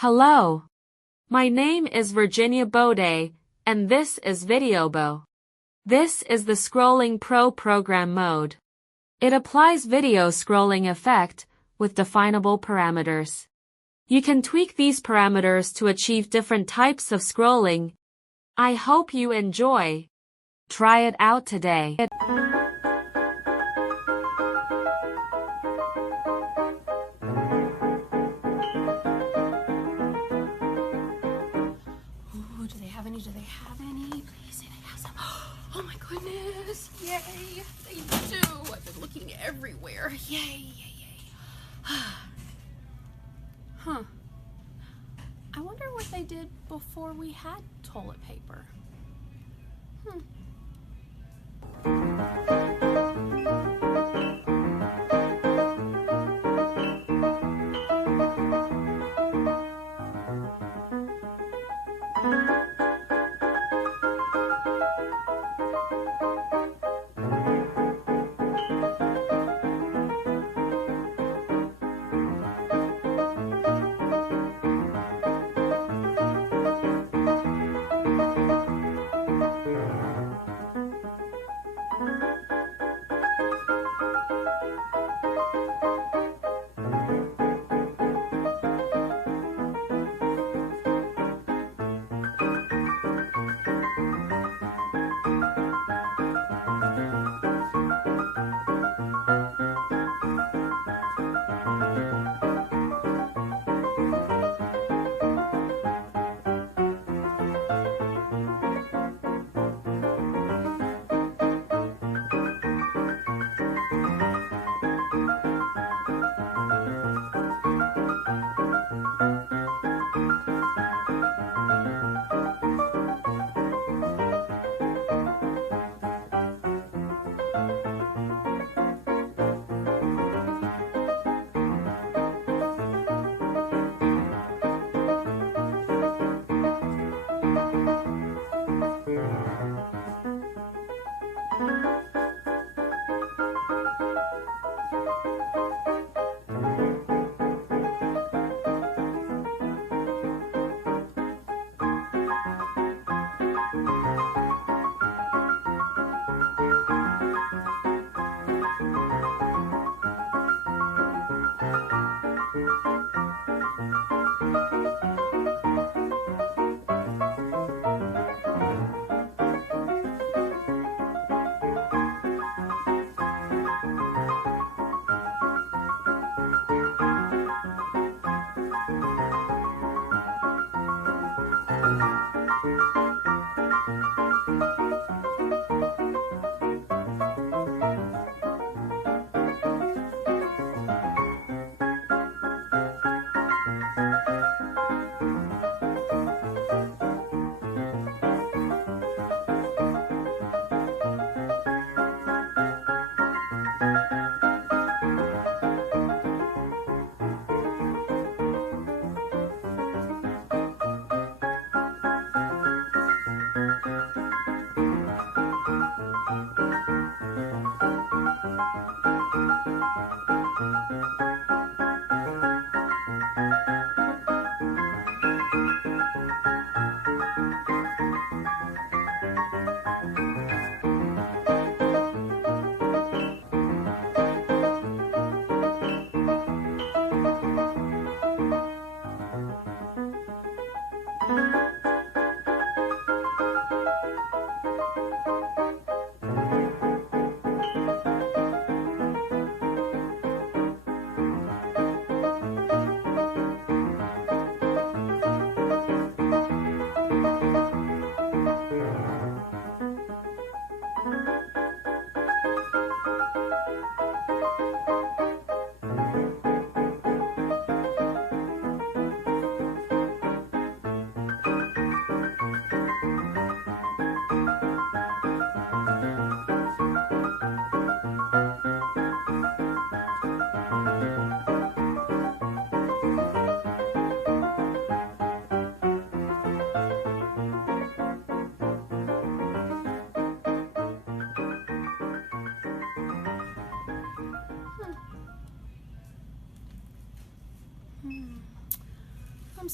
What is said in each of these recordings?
Hello. My name is Virginia Bode, and this is videobeaux. This is the Scrolling Pro program mode. It applies video scrolling effect with definable parameters. You can tweak these parameters to achieve different types of scrolling. I hope you enjoy. Try it out today. Do they have any? Please say they have some. Oh my goodness. Yay. They do. I've been looking everywhere. Yay. Huh. I wonder what they did before we had toilet paper.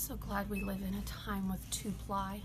So glad we live in a time with 2-ply.